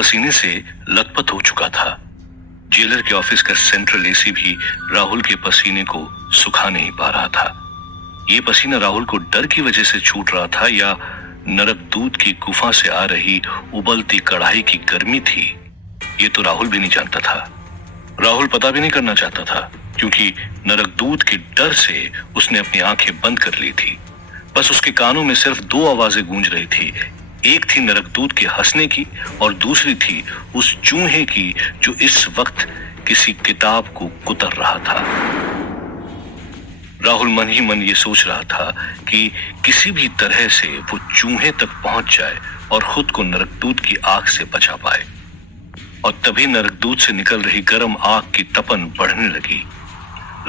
पसीने से लथपथ हो चुका था। जेलर के ऑफिस का सेंट्रल एसी भी राहुल के पसीने को सुखा नहीं पा रहा था। ये पसीना राहुल को डर की वजह से छूट रहा था या नरक दूध की गुफा से आ रही उबलती कढ़ाई की गर्मी थी, ये तो राहुल भी नहीं जानता था। राहुल पता भी नहीं करना चाहता था, क्योंकि नरक दूध के डर से उसने अपनी आंखें बंद कर ली थी। बस उसके कानों में सिर्फ दो आवाजें गूंज रही थी। एक थी नरक दूध के हंसने की और दूसरी थी उस चूहे की जो इस वक्त किसी किताब को कुतर रहा था। राहुल मन ही मन ये सोच रहा था कि किसी भी तरह से वो चूहे तक पहुंच जाए और खुद को नरक दूध की आग से बचा पाए। और तभी नरक दूध से निकल रही गर्म आग की तपन बढ़ने लगी।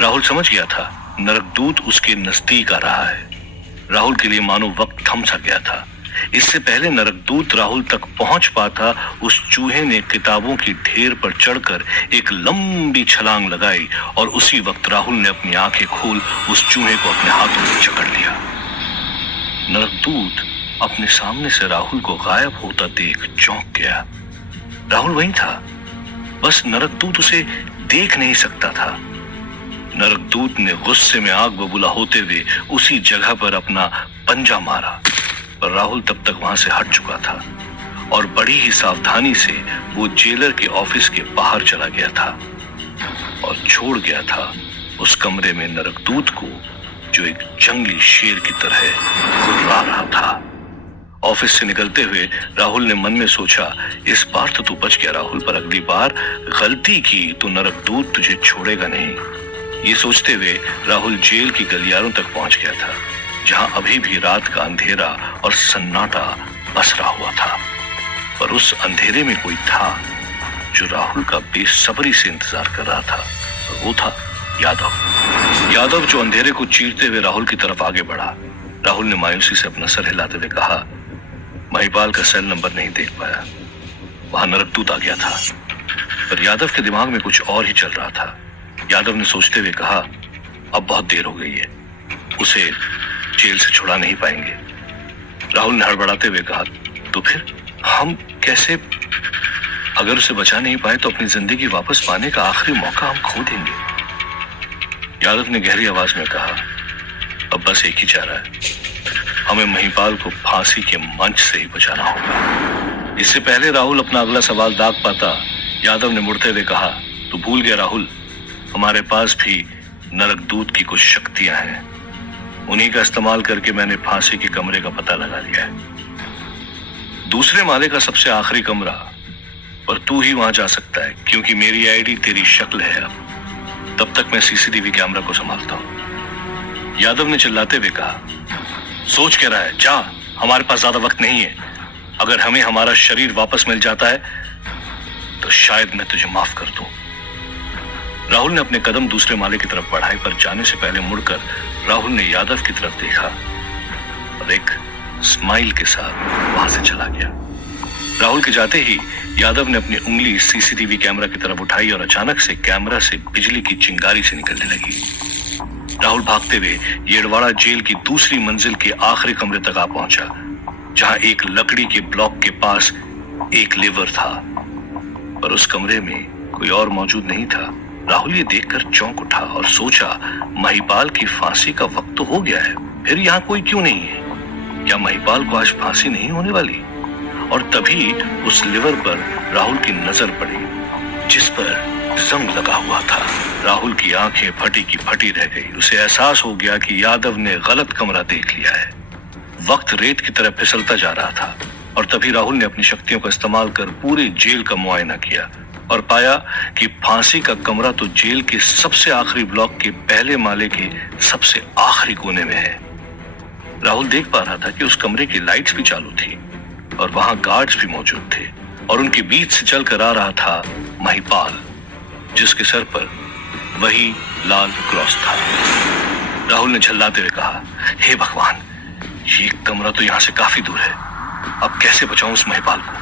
राहुल समझ गया था नरक दूध उसके नजदीक आ रहा है। राहुल के लिए मानो वक्त थम सा गया था। इससे पहले नरक दूत राहुल तक पहुंच पाता, उस चूहे ने किताबों की ढेर पर चढ़कर एक लंबी छलांग लगाई और उसी वक्त राहुल ने अपनी आंखें खोल उस चूहे को अपने हाथों में जकड़ लिया। नरक दूत अपने सामने से राहुल को गायब होता देख चौंक गया। राहुल वहीं था, बस नरक दूत उसे देख नहीं सकता था। नरक दूत ने गुस्से में आग बबूला होते हुए उसी जगह पर अपना पंजा मारा, पर राहुल तब तक वहां से हट चुका था और बड़ी ही सावधानी से वो जेलर के ऑफिस के बाहर चला गया था और छोड़ गया था उस कमरे में नरक दूत को, जो एक जंगली शेर की तरह गुर्रा रहा था। ऑफिस से निकलते हुए राहुल ने मन में सोचा, इस बार तो तू बच गया राहुल, पर अगली बार गलती की तो नरक दूत तुझे छोड़ेगा नहीं। ये सोचते हुए राहुल जेल की गलियारों तक पहुंच गया था, जहां अभी भी रात का अंधेरा और सन्नाटा पसरा हुआ था। पर उस अंधेरे में कोई था जो राहुल का बेसब्री से इंतजार कर रहा था, और वो था यादव, जो अंधेरे को चीरते हुए राहुल की तरफ आगे बढ़ा। राहुल ने मायूसी से अपना सर हिलाते हुए कहा, महिपाल का सेल नंबर नहीं देख पाया, वहां नरकदूत आ गया था। पर यादव के दिमाग में कुछ और ही चल रहा था। यादव ने सोचते हुए कहा, अब बहुत देर हो गई है, उसे जेल से छुड़ा नहीं पाएंगे। राहुल ने हड़बड़ाते हुए कहा, तो फिर हम कैसे? अगर उसे बचा नहीं पाए तो अपनी जिंदगी वापस पाने का आखिरी मौका हम खो देंगे। यादव ने गहरी आवाज में कहा, अब बस एक ही चारा है, हमें महिपाल को फांसी के मंच से ही बचाना होगा। इससे पहले राहुल अपना अगला सवाल दाग पाता, यादव ने मुड़ते हुए कहा, तू भूल गया राहुल, हमारे पास भी नरकदूत की कुछ शक्तियां हैं, उन्हीं का इस्तेमाल करके मैंने फांसी के कमरे का पता लगा लिया है। दूसरे माले का सबसे आखिरी कमरा, पर तू ही वहां जा सकता है, क्योंकि मेरी आईडी तेरी शक्ल है। अब तब तक मैं सीसीटीवी कैमरा को संभालता हूं। यादव ने चिल्लाते हुए कहा, सोच क्या रहा है, जा, हमारे पास ज्यादा वक्त नहीं है। अगर हमें हमारा शरीर वापस मिल जाता है तो शायद मैं तुझे माफ कर दूं। राहुल ने अपने कदम दूसरे माले की तरफ बढ़ाए, पर जाने से पहले मुड़कर राहुल ने यादव की तरफ देखा और एक स्माइल के साथ वहां से चला गया। राहुल के जाते ही यादव ने अपनी उंगली सीसीटीवी कैमरा की तरफ उठाई और अचानक से कैमरा से बिजली की चिंगारी से निकलने लगी। राहुल भागते हुए येड़वाड़ा जेल की दूसरी मंजिल के आखिरी कमरे तक आ पहुंचा, जहां एक लकड़ी के ब्लॉक के पास एक लीवर था, पर उस कमरे में कोई और मौजूद नहीं था। राहुल ये देखकर चौंक उठा और सोचा, महिपाल की फांसी का वक्त तो हो गया है, फिर यहाँ कोई क्यों नहीं है? क्या महिपाल को आज फांसी नहीं होने वाली? और तभी उस लिवर पर राहुल की नजर पड़ी, जिस पर जंग लगा हुआ था। राहुल की आंखें फटी की फटी रह गई। उसे एहसास हो गया कि यादव ने गलत कमरा देख लिया है। वक्त रेत की तरह फिसलता जा रहा था और तभी राहुल ने अपनी शक्तियों का इस्तेमाल कर पूरे जेल का मुआयना किया और पाया कि फांसी का कमरा तो जेल के सबसे आखिरी ब्लॉक के पहले माले के सबसे आखिरी कोने में है। राहुल देख पा रहा था कि उस कमरे की लाइट्स भी चालू थी और वहां गार्ड्स भी मौजूद थे और उनके बीच से चलकर आ रहा था महिपाल, जिसके सर पर वही लाल क्रॉस था। राहुल ने झल्लाते हुए कहा, हे भगवान, ये कमरा तो यहां से काफी दूर है, अब कैसे बचाऊं उस महिपाल को?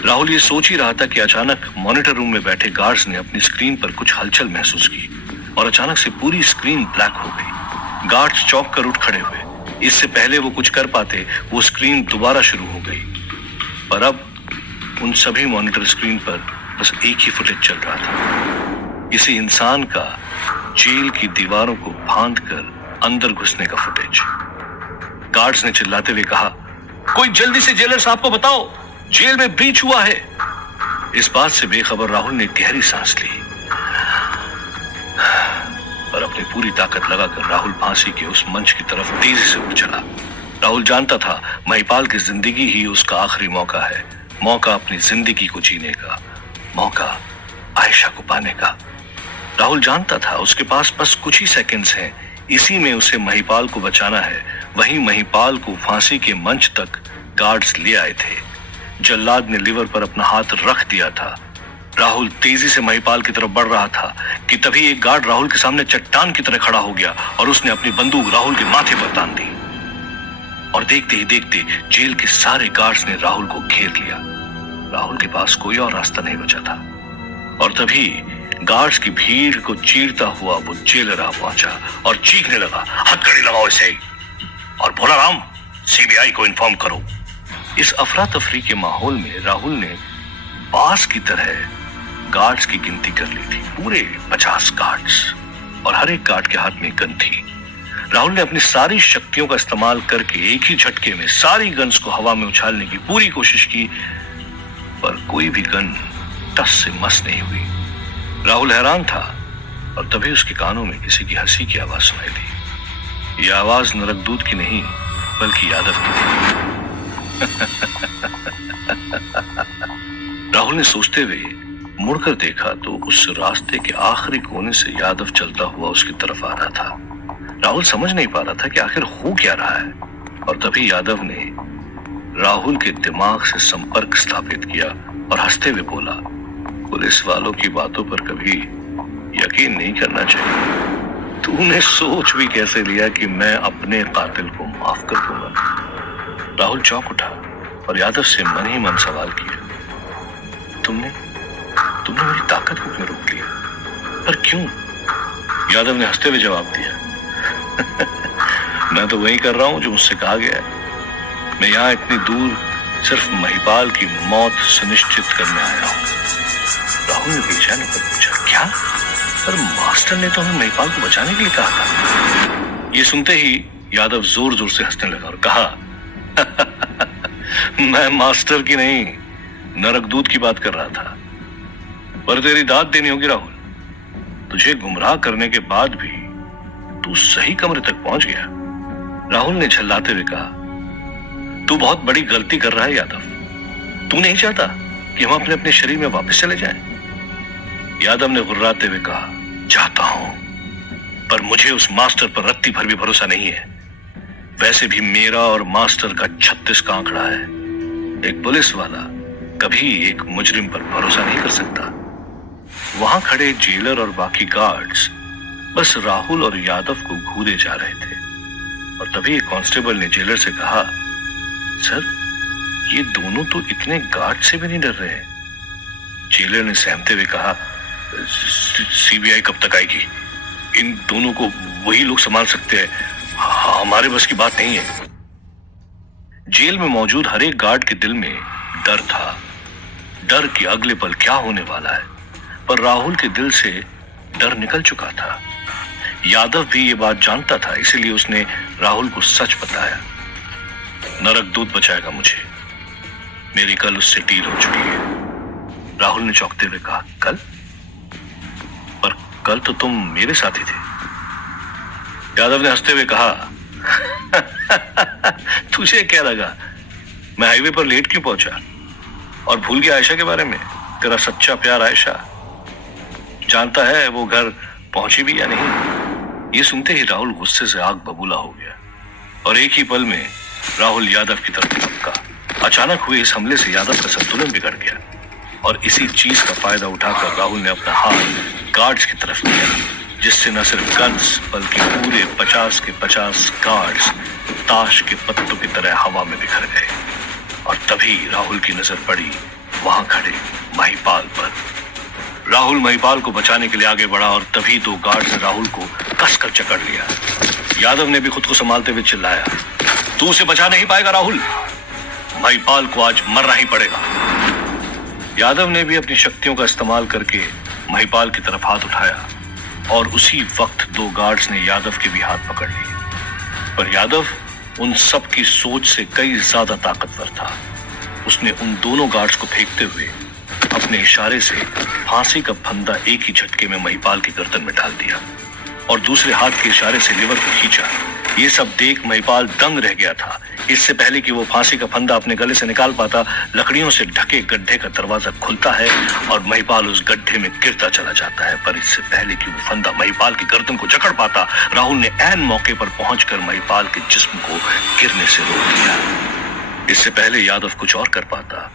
राहुल ये सोच ही रहा था कि अचानक मॉनिटर रूम में बैठे गार्ड्स ने अपनी स्क्रीन पर कुछ हलचल महसूस की और अचानक से पूरी स्क्रीन ब्लैक हो गई। गार्ड्स चौंक कर उठ खड़े हुए। इससे पहले वो कुछ कर पाते, वो स्क्रीन दोबारा शुरू हो गई, पर अब उन सभी मॉनिटर स्क्रीन पर बस एक ही फुटेज चल रहा था, किसी इंसान का जेल की दीवारों को फांद कर अंदर घुसने का फुटेज। गार्ड्स ने चिल्लाते हुए कहा, कोई जल्दी से जेलर साहब को बताओ, जेल में ब्रीच हुआ है। इस बात से बेखबर राहुल ने गहरी सांस ली और अपनी पूरी ताकत लगाकर राहुल फांसी के उस मंच की तरफ तेजी से उड़ चला। राहुल जानता था महिपाल की जिंदगी ही उसका आखिरी मौका है, मौका अपनी जिंदगी को जीने का, मौका आयशा को पाने का। राहुल जानता था उसके पास बस कुछ ही सेकंड्स हैं, इसी में उसे महिपाल को बचाना है। वहीं महिपाल को फांसी के मंच तक गार्ड्स ले आए थे। जल्लाद ने लिवर पर अपना हाथ रख दिया था। राहुल तेजी से महिपाल की तरफ बढ़ रहा था कि तभी एक गार्ड राहुल के सामने चट्टान की तरह खड़ा हो गया और उसने अपनी बंदूक राहुल के माथे पर तान दी। और देखते ही देखते जेल के सारे गार्ड्स ने राहुल को घेर लिया। राहुल के पास कोई और रास्ता नहीं बचा था। और तभी गार्ड्स की भीड़ को चीरता हुआ वो जेलर आ पहुंचा और चीखने लगा, हथकड़ी लगाओ इसे और भोला राम, सीबीआई को इन्फॉर्म करो। इस अफरा तफरी के माहौल में राहुल ने बास की तरह गार्ड्स की गिनती कर ली थी, पूरे 50 गार्ड्स, और हर एक गार्ड के हाथ में गन थी। राहुल ने अपनी सारी शक्तियों का इस्तेमाल करके एक ही झटके में सारी गन्स को हवा में उछालने की पूरी कोशिश की, पर कोई भी गन टस से मस नहीं हुई। राहुल हैरान था और तभी उसके कानों में किसी की हंसी की आवाज सुनाई दी। यह आवाज नरकदूत की नहीं बल्कि यादव की थी। राहुल ने सोचते हुए मुड़कर देखा तो उस रास्ते के आखिरी कोने से यादव चलता हुआ उसकी तरफ आ रहा था। राहुल समझ नहीं पा रहा था कि आखिर हो क्या रहा है, और तभी यादव ने राहुल के दिमाग से संपर्क स्थापित किया और हंसते हुए बोला, पुलिस वालों की बातों पर कभी यकीन नहीं करना चाहिए। तूने सोच भी कैसे लिया कि मैं अपने कातिल को माफ कर दूंगा? राहुल चौंक उठा और यादव से मन ही मन सवाल किया, तुमने मेरी ताकत को क्यों रोक लिया? पर क्यों? यादव ने हंसते हुए जवाब दिया, मैं तो वही कर रहा हूं जो मुझसे कहा गया है। मैं यहां इतनी दूर सिर्फ महिपाल की मौत सुनिश्चित करने आया हूं। राहुल ने बेचैन होकर पूछा, क्या? पर मास्टर ने तो हमें महिपाल को बचाने के लिए कहा था। ये सुनते ही यादव जोर जोर से हंसने लगा और कहा, मैं मास्टर की नहीं, नरकदूत की बात कर रहा था। पर तेरी दाद देनी होगी राहुल, तुझे गुमराह करने के बाद भी तू सही कमरे तक पहुंच गया। राहुल ने झल्लाते हुए कहा, तू बहुत बड़ी गलती कर रहा है यादव। तू नहीं चाहता कि हम अपने अपने शरीर में वापस चले जाएं? यादव ने गुर्राते हुए कहा, चाहता हूं, पर मुझे उस मास्टर पर रत्ती भर भी भरोसा नहीं है। वैसे भी मेरा और मास्टर का 36 का आंकड़ा है। एक पुलिस वाला कभी एक मुजरिम पर भरोसा नहीं कर सकता। वहां खड़े जेलर और बाकी गार्ड्स बस राहुल और यादव को घूरे जा रहे थे, और तभी एक कांस्टेबल ने जेलर से कहा, सर, ये दोनों तो इतने गार्ड से भी नहीं डर रहे। जेलर ने सहमते हुए कहा, सीबीआई कब तक आएगी? इन दोनों को वही लोग संभाल सकते हैं, हमारे बस की बात नहीं है। जेल में मौजूद हर एक गार्ड के दिल में डर था, डर कि अगले पल क्या होने वाला है। पर राहुल के दिल से डर निकल चुका था। यादव भी ये बात जानता था, इसीलिए उसने राहुल को सच बताया। नरकदूत बचाएगा मुझे, मेरी कल उससे डील हो चुकी है। राहुल ने चौंकते हुए कहा, कल? पर कल तो तुम मेरे साथ ही थे। यादव ने हंसते हुए कहा, तुझे क्या लगा मैं हाईवे पर लेट क्यों पहुंचा और भूल गया आयशा के बारे में? तेरा सच्चा प्यार आयशा, जानता है वो घर पहुंची भी या नहीं? ये सुनते ही राहुल गुस्से से आग बबूला हो गया और एक ही पल में राहुल यादव की तरफ लपका। अचानक हुए इस हमले से यादव का संतुलन बिगड़ गया और इसी चीज का फायदा उठाकर राहुल ने अपना हाथ गार्ड्स की तरफ किया, जिससे न सिर्फ गन्स बल्कि पूरे 50 के 50 गार्ड्स ताश के पत्तों की तरह हवा में बिखर गए। और तभी राहुल की नजर पड़ी वहां खड़े महिपाल पर। राहुल महिपाल को बचाने के लिए आगे बढ़ा और तभी दो गार्ड्स ने राहुल को कसकर जकड़ लिया। यादव ने भी खुद को संभालते हुए चिल्लाया, तू उसे बचा नहीं पाएगा राहुल, महिपाल को आज मरना ही पड़ेगा। यादव ने भी अपनी शक्तियों का इस्तेमाल करके महिपाल की तरफ हाथ उठाया और उसी वक्त दो गार्ड्स ने यादव के भी हाथ पकड़ लिए। पर यादव उन सब की सोच से कई ज्यादा ताकतवर था। उसने उन दोनों गार्ड्स को फेंकते हुए अपने इशारे से फांसी का फंदा एक ही झटके में महिपाल की गर्दन में डाल दिया और दूसरे हाथ के इशारे से लिवर को खींचा। ये सब देख महिपाल दंग रह गया था। इससे पहले कि वो फांसी का फंदा अपने गले से निकाल पाता, लकड़ियों से ढके गड्ढे का दरवाजा खुलता है और महिपाल उस गड्ढे में गिरता चला जाता है। पर इससे पहले कि वो फंदा महिपाल की गर्दन को जकड़ पाता, राहुल ने ऐन मौके पर पहुंचकर महिपाल के जिस्म को गिरने से रोक दिया। इससे पहले यादव कुछ और कर पाता,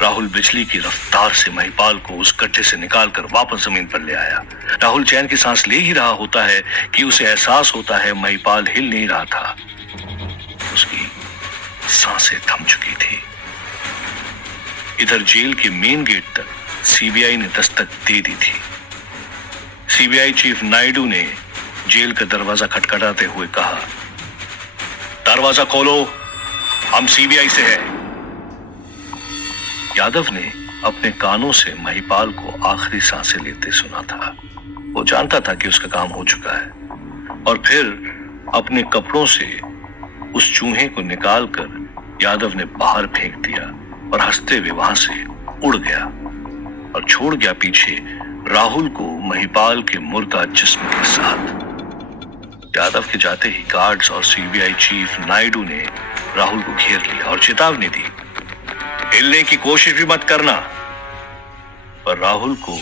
राहुल बिजली की रफ्तार से महिपाल को उस गड्ढे से निकालकर वापस जमीन पर ले आया। राहुल चैन की सांस ले ही रहा होता है कि उसे एहसास होता है महिपाल हिल नहीं रहा था। उसकी सांसें थम चुकी थी। इधर जेल के मेन गेट तक सीबीआई ने दस्तक दे दी थी। सीबीआई चीफ नायडू ने जेल का दरवाजा खटखटाते हुए कहा, दरवाजा खोलो, हम सीबीआई से हैं। यादव ने अपने कानों से महिपाल को आखिरी सांसें लेते सुना था। वो जानता था कि उसका काम हो चुका है और फिर अपने कपड़ों से उस चूहे को निकालकर यादव ने बाहर फेंक दिया और हंसते हुए वहां से उड़ गया और छोड़ गया पीछे राहुल को महिपाल के मुर्दा जिस्म के साथ। यादव के जाते ही गार्ड्स और सीबीआई चीफ नायडू ने राहुल को घेर लिया और चेतावनी दी, हिलने की कोशिश भी मत करना। पर राहुल को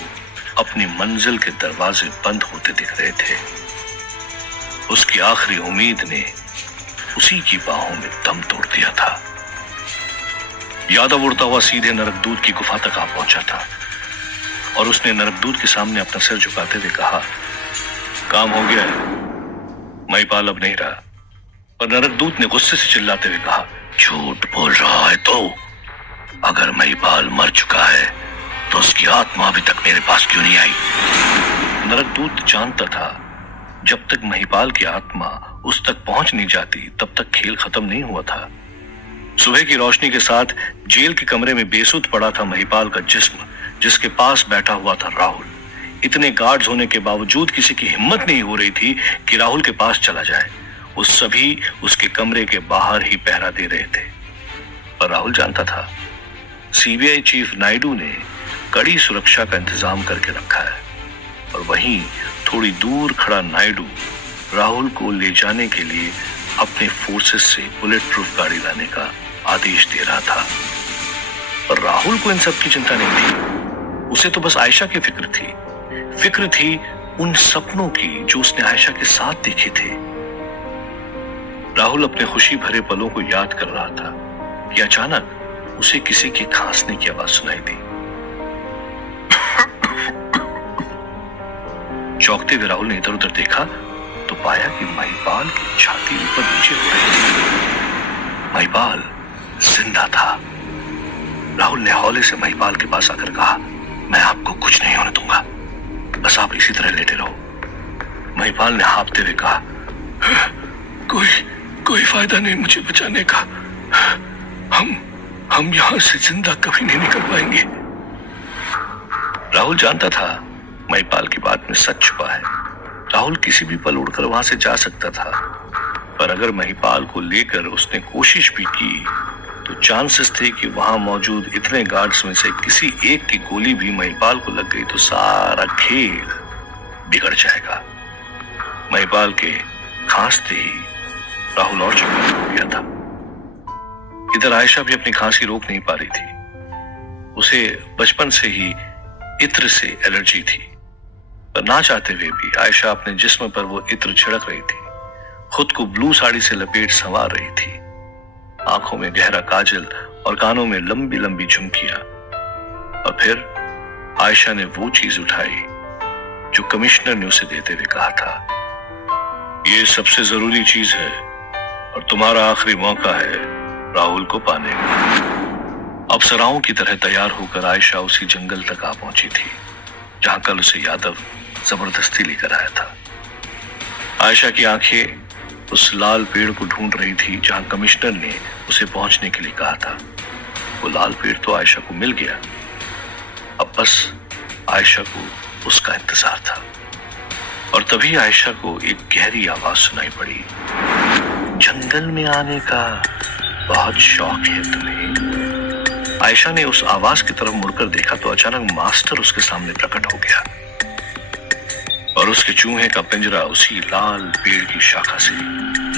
अपनी मंजिल के दरवाजे बंद होते दिख रहे थे। उसकी आखिरी उम्मीद ने उसी की बाहों में दम तोड़ दिया था। यादव उड़ता हुआ सीधे नरकदूत की गुफा तक आ पहुंचा था और उसने नरकदूत के सामने अपना सिर झुकाते हुए कहा, काम हो गया है, महिपाल अब नहीं रहा। पर नरकदूत ने गुस्से से चिल्लाते हुए कहा, झूठ बोल रहा है तो? अगर महिपाल मर चुका है तो उसकी आत्मा अभी तक मेरे पास क्यों नहीं आई? नरकदूत जानता था जब तक महिपाल की आत्मा उस तक पहुंच नहीं जाती तब तक खेल खत्म नहीं हुआ था। सुबह की रोशनी के साथ जेल के कमरे में बेसुध पड़ा था महिपाल का जिस्म, जिसके पास बैठा हुआ था राहुल। इतने गार्ड्स होने के बावजूद किसी की हिम्मत नहीं हो रही थी कि राहुल के पास चला जाए। वो सभी उसके कमरे के बाहर ही पहरा दे रहे थे। पर राहुल जानता था सीबीआई चीफ नायडू ने कड़ी सुरक्षा का इंतजाम करके रखा है और वहीं थोड़ी दूर खड़ा नायडू राहुल को ले जाने के लिए अपने फोर्सेस से बुलेट प्रूफ गाड़ी लाने का आदेश दे रहा था। पर राहुल को इन सब की चिंता नहीं थी। उसे तो बस आयशा की फिक्र थी उन सपनों की जो उसने आयशा के साथ देखे थे। राहुल अपने खुशी भरे पलों को याद कर रहा था कि अचानक उसे किसी के खांसने की आवाज सुनाई दी। चौंकते हुए राहुल ने इधर उधर देखा तो पाया कि महिपाल की छाती ऊपर नीचे हो रही थी। महिपाल जिंदा था। राहुल ने हौले से महिपाल के पास आकर कहा, मैं आपको कुछ नहीं होने दूंगा, बस आप इसी तरह लेटे रहो। महिपाल ने हाँफते हुए कहा, कोई फायदा नहीं मुझे बचाने का। हम यहां से जिंदा कभी नहीं निकल पाएंगे। राहुल जानता था महिपाल की बात में सच छुपा है। राहुल किसी भी पल उड़कर वहां से जा सकता था, पर अगर महिपाल को लेकर उसने कोशिश भी की तो चांसेस थे कि वहां मौजूद इतने गार्ड्स में से किसी एक की गोली भी महिपाल को लग गई तो सारा खेल बिगड़ जाएगा। महिपाल के खांसते ही राहुल और चौंका हो गया था। इधर आयशा भी अपनी खांसी रोक नहीं पा रही थी। उसे बचपन से ही इत्र से एलर्जी थी, पर ना चाहते हुए भी आयशा अपने जिस्म पर वो इत्र छिड़क रही थी। खुद को ब्लू साड़ी से लपेट संवार रही थी। आंखों में गहरा काजल और कानों में लंबी लंबी झुमकियां। और फिर आयशा ने वो चीज उठाई जो कमिश्नर ने उसे देते हुए कहा था, ये सबसे जरूरी चीज है और तुम्हारा आखिरी मौका है राहुल को पाने का। अप्सराओं की तरह तैयार होकर आयशा उसी जंगल तक आ पहुंची थी जहां कल उसे यादव जबरदस्ती लेकर आया था। आयशा की आंखें उस लाल पेड़ को ढूंढ रही थी जहां कमिश्नर ने उसे पहुंचने के लिए कहा था। वो लाल पेड़ तो आयशा को मिल गया, अब बस आयशा को उसका इंतजार था। और तभी आयशा को एक गहरी आवाज सुनाई पड़ी, जंगल में आने का बहुत शौक है तुम्हें। आयशा ने उस आवाज की तरफ मुड़कर देखा तो अचानक मास्टर उसके सामने प्रकट हो गया और उसके चूहे का पिंजरा उसी लाल पेड़ की शाखा से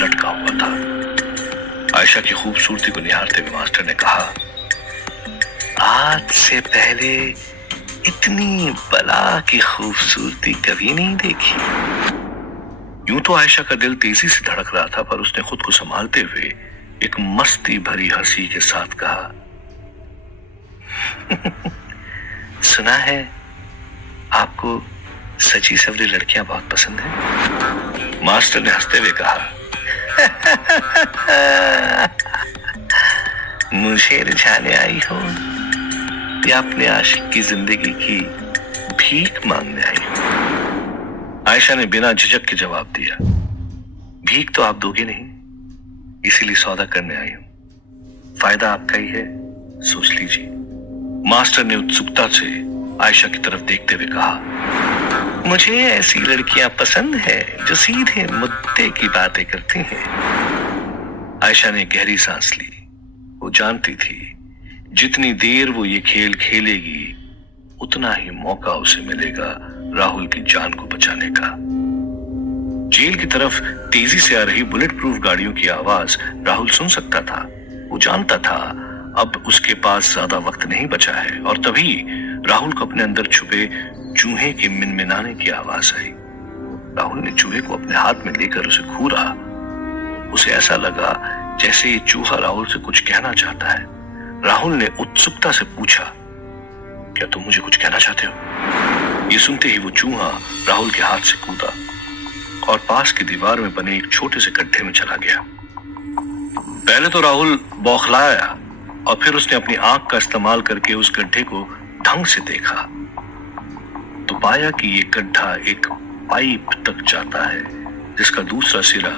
लटका हुआ था। आयशा की खूबसूरती को निहारते हुए मास्टर ने कहा, आज से पहले इतनी बला की खूबसूरती कभी नहीं देखी। यूं तो आयशा का दिल तेजी से धड़क रहा था, पर उसने खुद को संभालते हुए एक मस्ती भरी हंसी के साथ कहा, सुना है आपको सजी सवरी लड़कियां बहुत पसंद हैं। मास्टर ने हंसते हुए कहा, मुझे रिझाने आई हो या अपने आशिक की जिंदगी की भीख मांगने आई हो? आयशा ने बिना झिझक के जवाब दिया, भीख तो आप दोगे नहीं, इसीलिए सौदा करने आई हूं। फायदा आपका ही है, सोच लीजिए। मास्टर ने उत्सुकता से आयशा की तरफ देखते हुए कहा, मुझे ऐसी लड़कियां पसंद है जो सीधे मुद्दे की बातें करती हैं। आयशा ने गहरी सांस ली। वो जानती थी जितनी देर वो ये खेल खेलेगी उतना ही मौका उसे मिलेगा राहुल की जान को बचाने का। जेल की तरफ तेजी से आ रही बुलेट प्रूफ गाड़ियों की आवाज राहुल सुन सकता था। वो जानता था अब उसके पास ज्यादा वक्त नहीं बचा है। और तभी राहुल को अपने अंदर छुपे चूहे के मिनमिनाने की आवाज आई। राहुल ने चूहे को अपने हाथ में लेकर उसे घूरा। उसे ऐसा लगा जैसे ये चूहा राहुल से कुछ कहना चाहता है। राहुल ने उत्सुकता से पूछा, क्या तुम मुझे कुछ कहना चाहते हो? ये सुनते ही वो चूहा राहुल के हाथ से कूदा और पास की दीवार में बने एक छोटे से गड्ढे में चला गया। पहले तो राहुल बौखलाया और फिर उसने अपनी आंख का इस्तेमाल करके उस गड्ढे को ढंग से देखा तो पाया कि ये गड्ढा एक पाइप तक जाता है जिसका दूसरा सिरा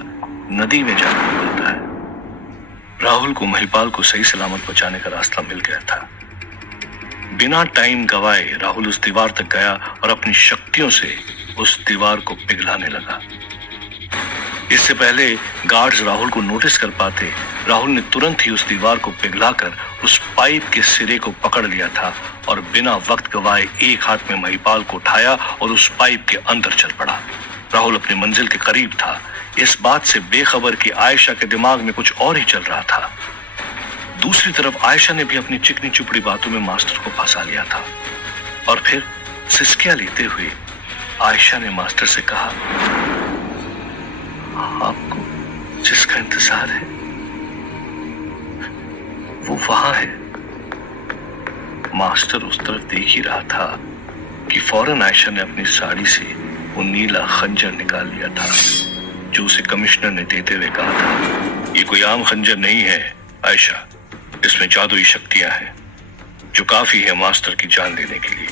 नदी में जाकर मिलता है। राहुल को महिपाल को सही सलामत बचाने का रास्ता मिल गया था। बिना टाइम गवाए राहुल उस दीवार तक गया और अपनी शक्तियों से उस दीवार को पिघलाने लगा। इससे पहले गार्ड्स राहुल को नोटिस कर पाते, राहुल ने तुरंत ही उस दीवार को पिघलाकर उस पाइप के सिरे को पकड़ लिया था और बिना वक्त गवाए एक हाथ में महिपाल को उठाया और उस पाइप के अंदर चल पड़ा। राहुल अपनी मंजिल के करीब था, इस बात से बेखबर कि आयशा के दिमाग में कुछ और ही चल रहा था। दूसरी तरफ आयशा ने भी अपनी चिकनी चुपड़ी बातों में मास्टर को फंसा लिया था। और फिर सिसकियां लेते हुए आयशा ने मास्टर से कहा, आपको जिसका इंतजार है वो वहां है। मास्टर उस तरफ देख ही रहा था कि फौरन आयशा ने अपनी साड़ी से वो नीला खंजर निकाल लिया था जो उसे कमिश्नर ने देते हुए कहा था, ये कोई आम खंजर नहीं है आयशा, इसमें जादुई शक्तियां हैं जो काफी है मास्टर की जान लेने के लिए।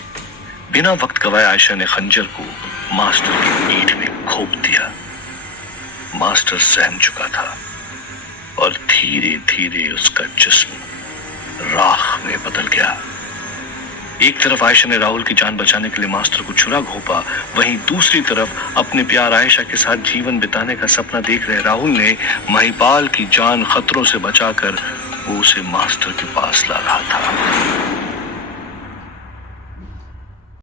बिना वक्त गवाए आयशा ने खंजर को मास्टर की पीठ में घोंप दिया। मास्टर सहम चुका था और धीरे धीरे उसका जिस्म राख में बदल गया। एक तरफ आयशा ने राहुल की जान बचाने के लिए मास्टर को छुरा घोंपा, वहीं दूसरी तरफ अपने प्यार आयशा के साथ जीवन बिताने का सपना देख रहे राहुल ने महिपाल की जान खतरों से बचाकर वो उसे मास्टर के पास ला रहा था।